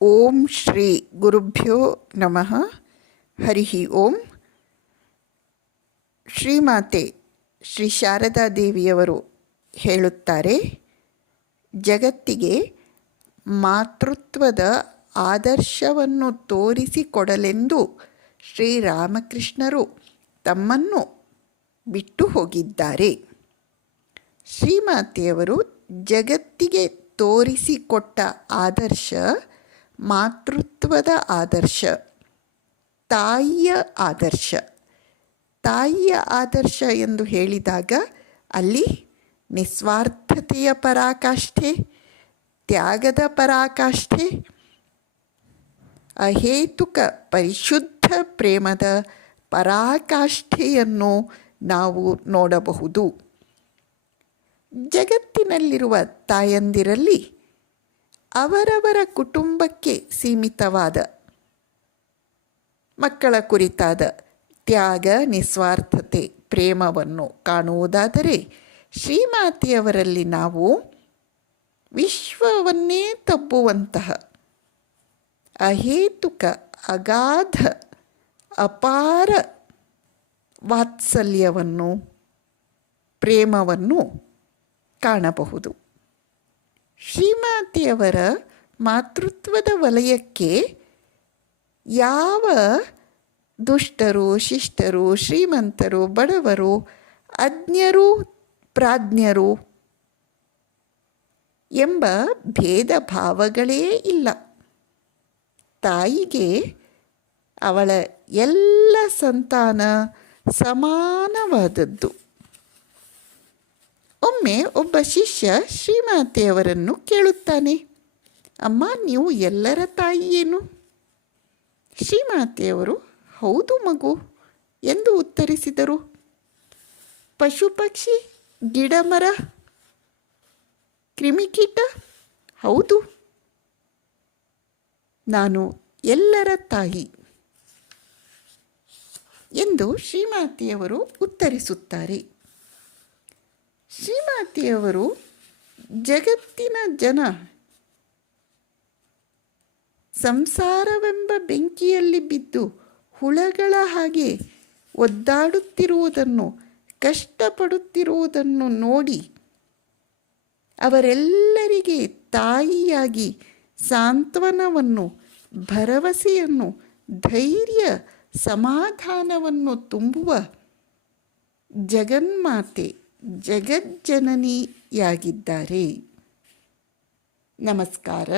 ಓಂ ಶ್ರೀ ಗುರುಭ್ಯೋ ನಮಃ. ಹರಿ ಓಂ. ಶ್ರೀಮಾತೆ ಶ್ರೀ ಶಾರದಾ ದೇವಿಯವರು ಹೇಳುತ್ತಾರೆ, ಜಗತ್ತಿಗೆ ಮಾತೃತ್ವದ ಆದರ್ಶವನ್ನು ತೋರಿಸಿಕೊಡಲೆಂದು ಶ್ರೀರಾಮಕೃಷ್ಣರು ತಮ್ಮನ್ನು ಬಿಟ್ಟು ಹೋಗಿದ್ದಾರೆ. ಶ್ರೀಮಾತೆಯವರು ಜಗತ್ತಿಗೆ ತೋರಿಸಿಕೊಟ್ಟ ಆದರ್ಶ ಮಾತೃತ್ವದ ಆದರ್ಶ, ತಾಯಿಯ ಆದರ್ಶ. ತಾಯಿಯ ಆದರ್ಶ ಎಂದು ಹೇಳಿದಾಗ ಅಲ್ಲಿ ನಿಸ್ವಾರ್ಥತೆಯ ಪರಾಕಾಷ್ಠೆ, ತ್ಯಾಗದ ಪರಾಕಾಷ್ಠೆ, ಅಹೇತುಕ ಪರಿಶುದ್ಧ ಪ್ರೇಮದ ಪರಾಕಾಷ್ಠೆಯನ್ನು ನಾವು ನೋಡಬಹುದು. ಜಗತ್ತಿನಲ್ಲಿರುವ ತಾಯಂದಿರಲ್ಲಿ ಅವರವರ ಕುಟುಂಬಕ್ಕೆ ಸೀಮಿತವಾದ ಮಕ್ಕಳ ಕುರಿತಾದ ತ್ಯಾಗ, ನಿಸ್ವಾರ್ಥತೆ, ಪ್ರೇಮವನ್ನು ಕಾಣುವುದಾದರೆ, ಶ್ರೀಮಾತೆಯವರಲ್ಲಿ ನಾವು ವಿಶ್ವವನ್ನೇ ತಬ್ಬುವಂತಹ ಅಹೇತುಕ ಅಗಾಧ ಅಪಾರ ವಾತ್ಸಲ್ಯವನ್ನು, ಪ್ರೇಮವನ್ನು ಕಾಣಬಹುದು. ಶ್ರೀಮಾತೆಯವರ ಮಾತೃತ್ವದ ವಲಯಕ್ಕೆ ಯಾವ ದುಷ್ಟರು, ಶಿಷ್ಟರು, ಶ್ರೀಮಂತರು, ಬಡವರು, ಅಜ್ಞರು, ಪ್ರಾಜ್ಞರು ಎಂಬ ಭೇದ ಭಾವಗಳೇ ಇಲ್ಲ. ತಾಯಿಗೆ ಅವಳ ಎಲ್ಲ ಸಂತಾನ ಸಮಾನವಾದದ್ದು. ಒಮ್ಮೆ ಒಬ್ಬ ಶಿಷ್ಯ ಶ್ರೀಮಾತೆಯವರನ್ನು ಕೇಳುತ್ತಾನೆ, ಅಮ್ಮ, ನೀವು ಎಲ್ಲರ ತಾಯಿಯೇನು? ಶ್ರೀಮಾತೆಯವರು ಹೌದು ಮಗು ಎಂದು ಉತ್ತರಿಸಿದರು. ಪಶು ಪಕ್ಷಿ, ಗಿಡ ಮರ, ಕ್ರಿಮಿಕೀಟ, ಹೌದು, ನಾನು ಎಲ್ಲರ ತಾಯಿ ಎಂದು ಶ್ರೀಮಾತೆಯವರು ಉತ್ತರಿಸುತ್ತಾರೆ. ಶ್ರೀಮಾತೆಯವರು ಜಗತ್ತಿನ ಜನ ಸಂಸಾರವೆಂಬ ಬೆಂಕಿಯಲ್ಲಿ ಬಿದ್ದು ಹುಳಗಳ ಹಾಗೆ ಒದ್ದಾಡುತ್ತಿರುವುದನ್ನು, ಕಷ್ಟಪಡುತ್ತಿರುವುದನ್ನು ನೋಡಿ ಅವರೆಲ್ಲರಿಗೆ ತಾಯಿಯಾಗಿ ಸಾಂತ್ವನವನ್ನು, ಭರವಸೆಯನ್ನು, ಧೈರ್ಯ, ಸಮಾಧಾನವನ್ನು ತುಂಬುವ ಜಗನ್ಮಾತೆ, ಜಗಜ್ಜನನಿಯಾಗಿದ್ದಾರೆ. ನಮಸ್ಕಾರ.